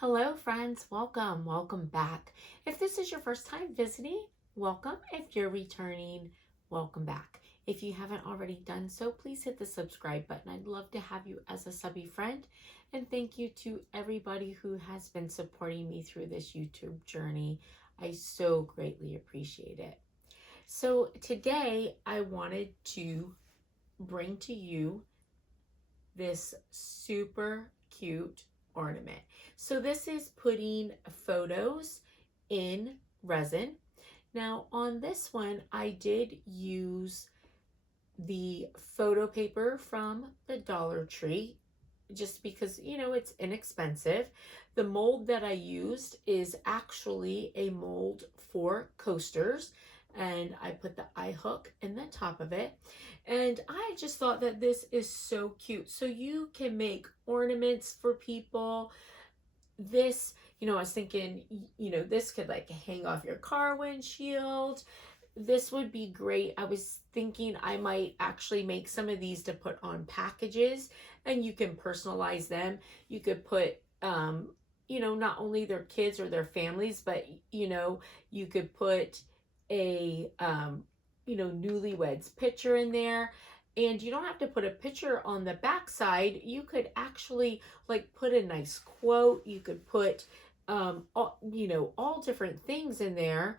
Hello friends, welcome back. If this is your first time visiting, welcome. If you're returning, welcome back. If you haven't already done so, please hit the subscribe button. I'd love to have you as a subby friend. And thank you to everybody who has been supporting me through this YouTube journey. I so greatly appreciate it. So today I wanted to bring to you this super cute ornament. So this is putting photos in resin. Now on this one, I did use the photo paper from the Dollar Tree just because, it's inexpensive. The mold that I used is actually a mold for coasters, and I put the eye hook in the top of it. And I just thought that this is so cute. So you can make ornaments for people. This, I was thinking, this could like hang off your car windshield. This would be great. I was thinking I might actually make some of these to put on packages, and you can personalize them. You could put, not only their kids or their families, but, you could put a, newlyweds picture in there. And you don't have to put a picture on the back side. You could actually like put a nice quote. You could put, all different things in there.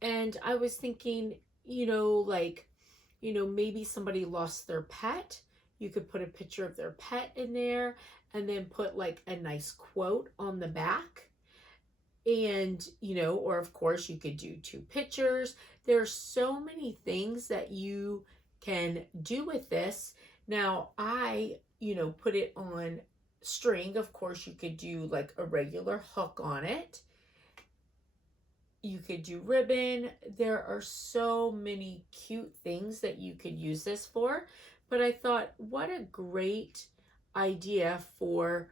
And I was thinking, maybe somebody lost their pet. You could put a picture of their pet in there and then put like a nice quote on the back. And, or of course you could do two pictures. There's so many things that you can do with this. Now I, put it on string. Of course you could do like a regular hook on it. You could do ribbon. There are so many cute things that you could use this for. But I thought, what a great idea for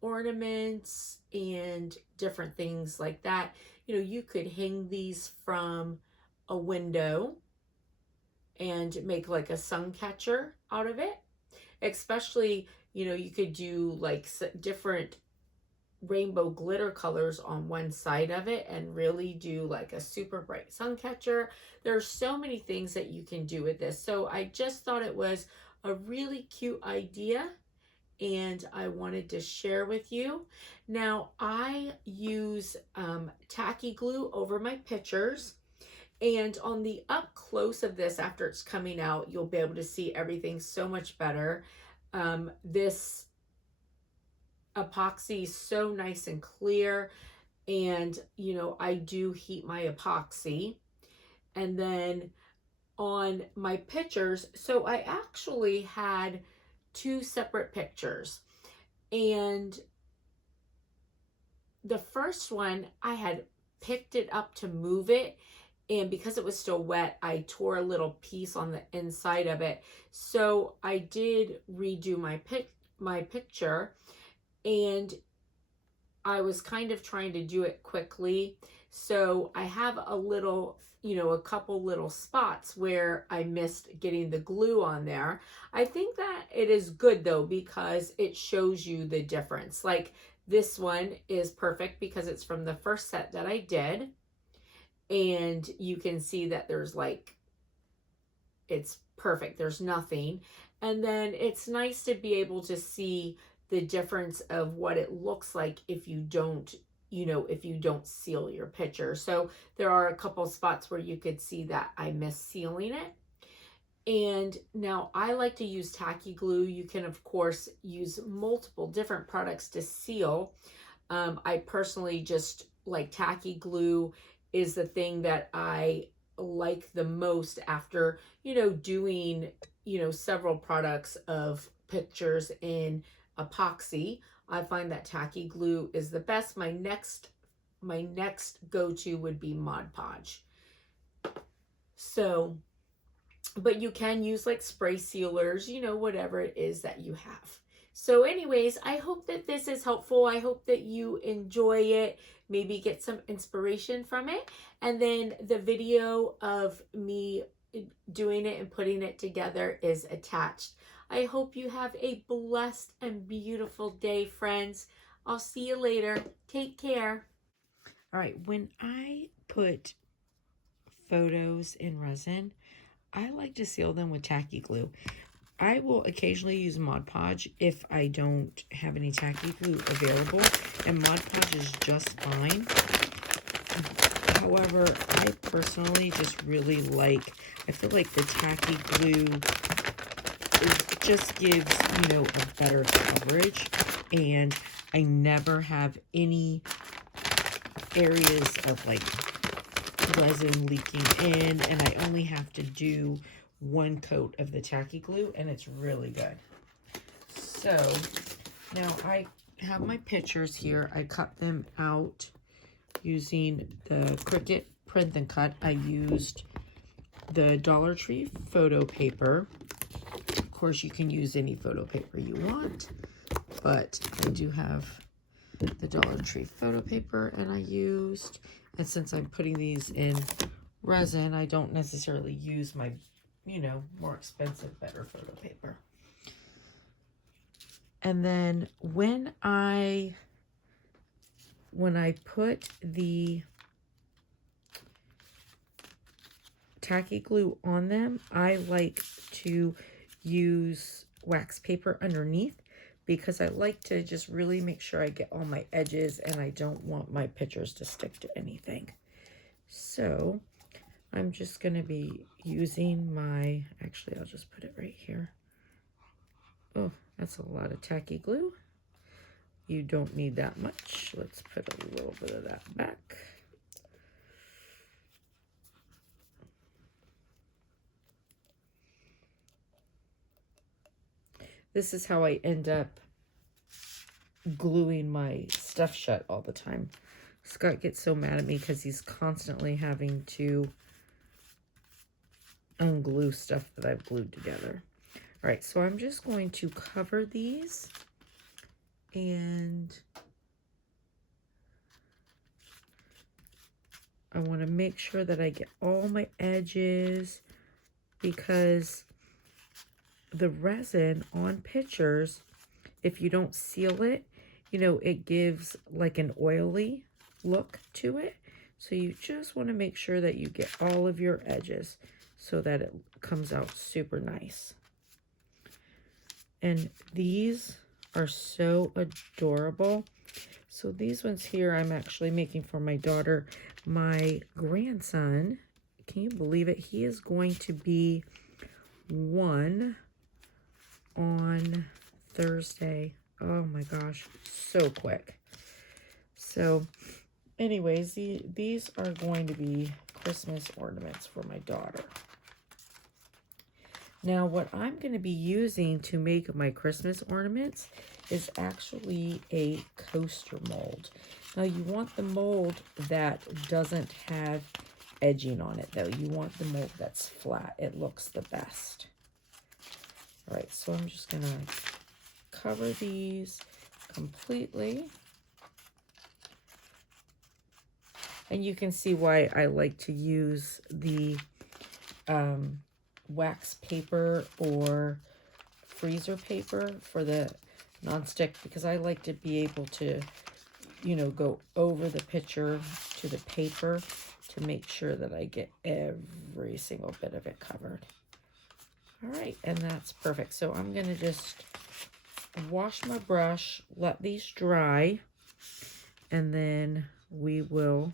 ornaments and different things like that. You could hang these from a window and make like a sun catcher out of it. Especially, you could do like different rainbow glitter colors on one side of it and really do like a super bright sun catcher. There are so many things that you can do with this. So I just thought it was a really cute idea and I wanted to share with you. Now I use tacky glue over my pictures, and on the up close of this after it's coming out, you'll be able to see everything so much better. This epoxy is so nice and clear, and I do heat my epoxy. And then on my pictures, so I actually had two separate pictures, and the first one I had picked it up to move it, and because it was still wet, I tore a little piece on the inside of it. So I did redo my picture, and I was kind of trying to do it quickly. So I have a little, a couple little spots where I missed getting the glue on there. I think that it is good though, because it shows you the difference. Like this one is perfect because it's from the first set that I did. And you can see that there's like, it's perfect. There's nothing. And then it's nice to be able to see the difference of what it looks like if you don't, if you don't seal your picture. So there are a couple spots where you could see that I missed sealing it. And now I like to use tacky glue. You can of course use multiple different products to seal. I personally just like tacky glue is the thing that I like the most after, doing, several products of pictures in epoxy. I find that tacky glue is the best. My next go-to would be Mod Podge. So, but you can use like spray sealers, whatever it is that you have. So anyways, I hope that this is helpful. I hope that you enjoy it, maybe get some inspiration from it. And then the video of me doing it and putting it together is attached. I hope you have a blessed and beautiful day, friends. I'll see you later. Take care. All right, when I put photos in resin, I like to seal them with tacky glue. I will occasionally use Mod Podge if I don't have any tacky glue available, and Mod Podge is just fine. However, I personally just really like, I feel like the tacky glue just gives, you know, a better coverage, and I never have any areas of like resin leaking in, and I only have to do one coat of the tacky glue, and it's really good. So now I have my pictures here. I cut them out using the Cricut Print and Cut. I used the Dollar Tree photo paper. Of course, you can use any photo paper you want, but I do have the Dollar Tree photo paper, and I used, and since I'm putting these in resin, I don't necessarily use my, you know, more expensive, better photo paper. And then when I put the tacky glue on them, I like to use wax paper underneath, because I like to just really make sure I get all my edges, and I don't want my pictures to stick to anything. So I'm just going to be using my, actually I'll just put it right here. Oh, that's a lot of tacky glue. You don't need that much. Let's put a little bit of that back. This is how I end up gluing my stuff shut all the time. Scott gets so mad at me because he's constantly having to unglue stuff that I've glued together. All right, so I'm just going to cover these, and I want to make sure that I get all my edges, because the resin on pictures, if you don't seal it, you know, it gives like an oily look to it. So you just want to make sure that you get all of your edges so that it comes out super nice. And these are so adorable. So these ones here I'm actually making for my daughter. My grandson, can you believe it? He is going to be 1 on Thursday. Oh my gosh, so quick. So anyways, these are going to be Christmas ornaments for my daughter. Now what I'm going to be using to make my Christmas ornaments is actually a coaster mold. Now you want the mold that doesn't have edging on it though. You want the mold that's flat. It looks the best. All right, so I'm just gonna cover these completely. And you can see why I like to use the wax paper or freezer paper for the nonstick, because I like to be able to, you know, go over the picture to the paper to make sure that I get every single bit of it covered. All right, and that's perfect. So I'm going to just wash my brush, let these dry, and then we will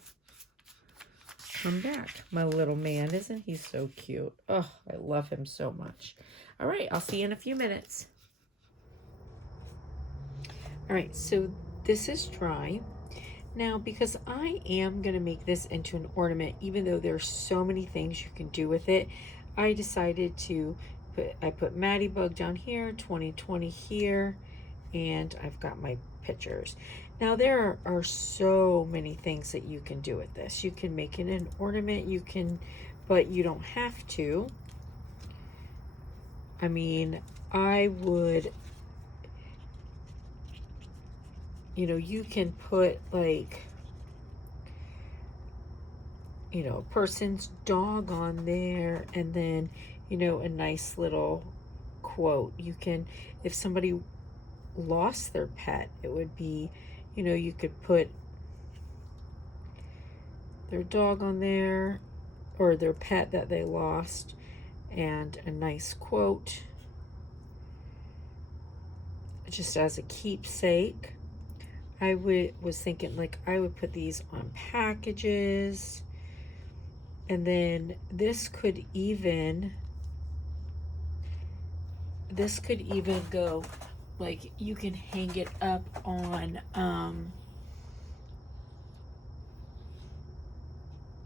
come back. My little man, isn't he so cute? Oh, I love him so much. All right, I'll see you in a few minutes. All right, so this is dry. Now, because I am going to make this into an ornament, even though there's so many things you can do with it, I decided to put Maddie Bug down here, 2020 here, and I've got my pictures. Now there are so many things that you can do with this. You can make it an ornament, you can, but you don't have to. I mean, I would, you know, you can put like, you know, a person's dog on there, and then, you know, a nice little quote. You can, if somebody lost their pet, it would be, You know, you could put their dog on there or their pet that they lost and a nice quote just as a keepsake. I was thinking like I would put these on packages, and then this could even go like you can hang it up on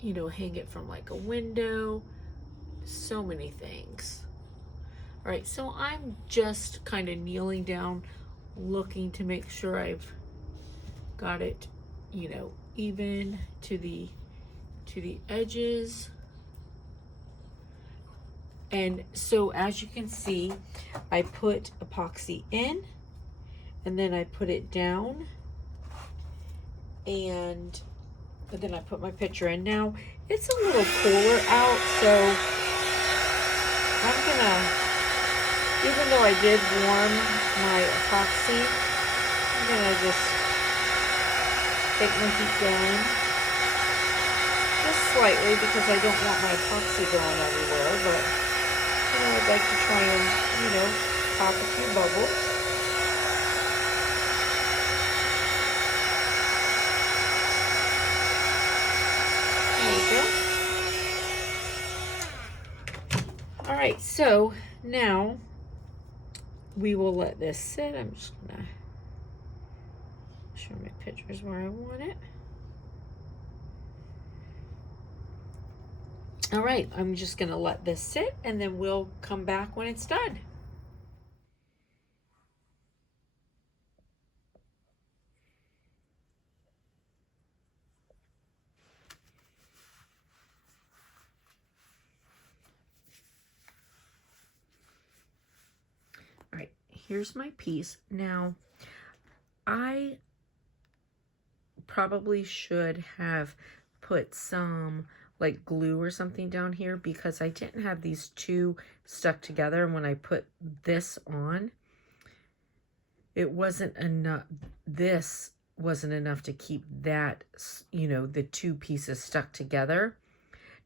you know, hang it from like a window. So many things. All right, so I'm just kind of kneeling down looking to make sure I've got it, you know, even to the edges. And so as you can see, I put epoxy in and then I put it down, and then I put my picture in. Now it's a little cooler out, so I'm gonna, even though I did warm my epoxy, I'm gonna just take my heat down just slightly because I don't want my epoxy going everywhere, but you know, I'd like to try and, you know, pop a few bubbles. There we go. All right, so now we will let this sit. I'm just gonna show my pictures where I want it. All right, I'm just gonna let this sit and then we'll come back when it's done. All right, here's my piece. Now, I probably should have put some like glue or something down here because I didn't have these two stuck together, and when I put this on, it wasn't enough. This wasn't enough to keep that, you know, the two pieces stuck together.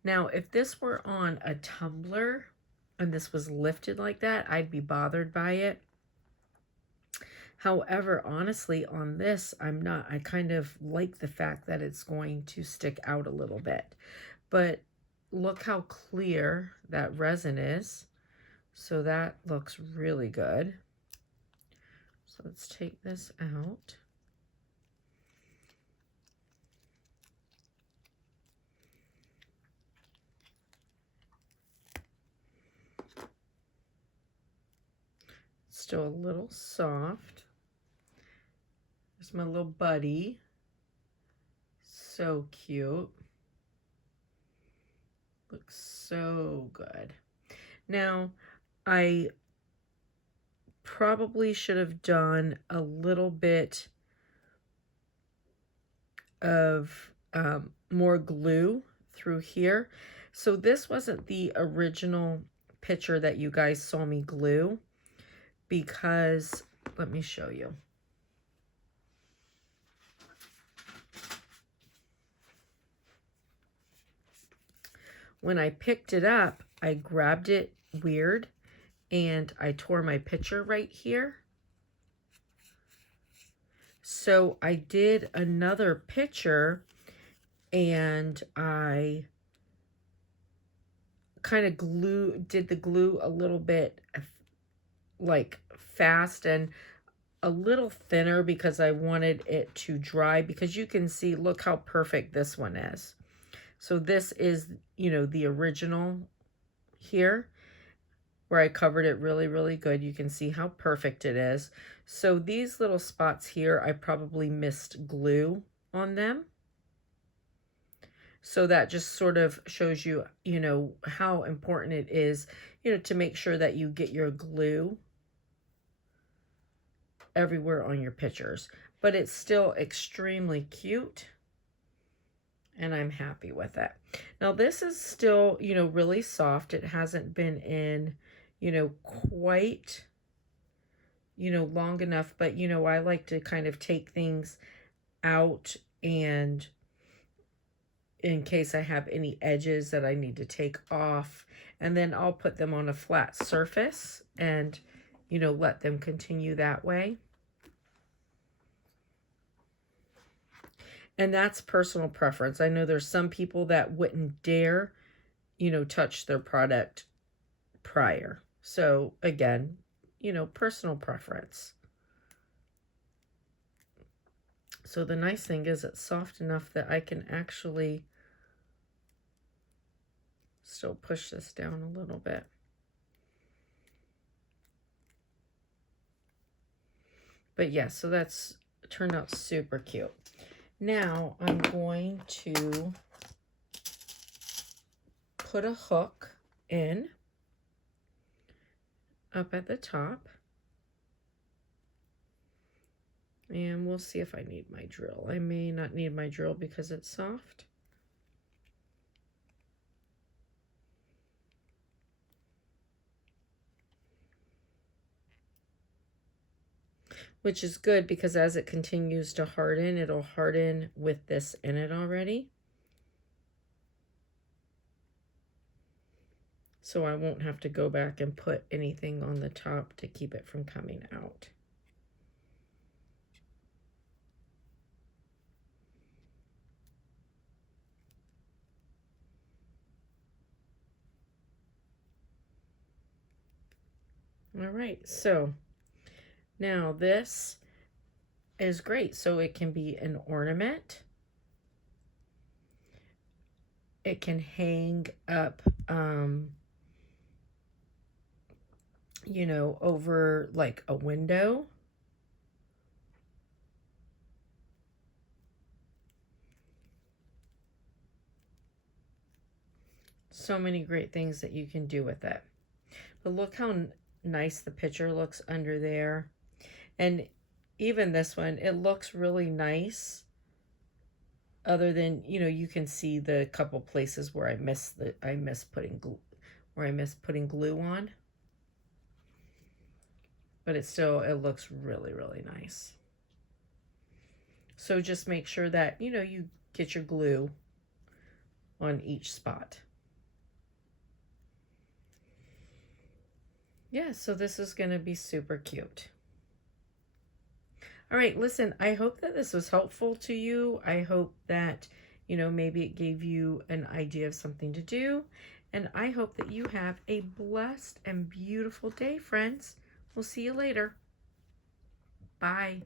Now, if this were on a tumbler and this was lifted like that, I'd be bothered by it. However, honestly, on this, I'm not. I kind of like the fact that it's going to stick out a little bit. But look how clear that resin is. So that looks really good. So let's take this out. Still a little soft. There's my little buddy. So cute. Looks so good. Now, I probably should have done a little bit of more glue through here. So this wasn't the original picture that you guys saw me glue, because let me show you. When I picked it up, I grabbed it weird and I tore my picture right here. So I did another picture and I kind of did the glue a little bit like fast and a little thinner because I wanted it to dry, because you can see, look how perfect this one is. So this is, you know, the original here where I covered it really, really good. You can see how perfect it is. So these little spots here, I probably missed glue on them. So that just sort of shows you, you know, how important it is, you know, to make sure that you get your glue everywhere on your pictures. But it's still extremely cute, and I'm happy with it. Now this is still, you know, really soft. It hasn't been in, you know, quite, you know, long enough, but you know, I like to kind of take things out, and in case I have any edges that I need to take off. And then I'll put them on a flat surface and, you know, let them continue that way. And that's personal preference. I know there's some people that wouldn't dare, you know, touch their product prior. So again, you know, personal preference. So the nice thing is it's soft enough that I can actually still push this down a little bit. But yeah, so that's turned out super cute. Now I'm going to put a hook in up at the top. And we'll see if I need my drill. I may not need my drill because it's soft. Which is good because as it continues to harden, it'll harden with this in it already. So I won't have to go back and put anything on the top to keep it from coming out. All right, so now this is great. So it can be an ornament. It can hang up, you know, over like a window. So many great things that you can do with it. But look how nice the picture looks under there. And even this one, it looks really nice. Other than, you know, you can see the couple places where I miss putting glue on. But it looks really, really nice. So just make sure that, you know, you get your glue on each spot. Yeah, so this is going to be super cute. All right, listen, I hope that this was helpful to you. I hope that, you know, maybe it gave you an idea of something to do. And I hope that you have a blessed and beautiful day, friends. We'll see you later. Bye.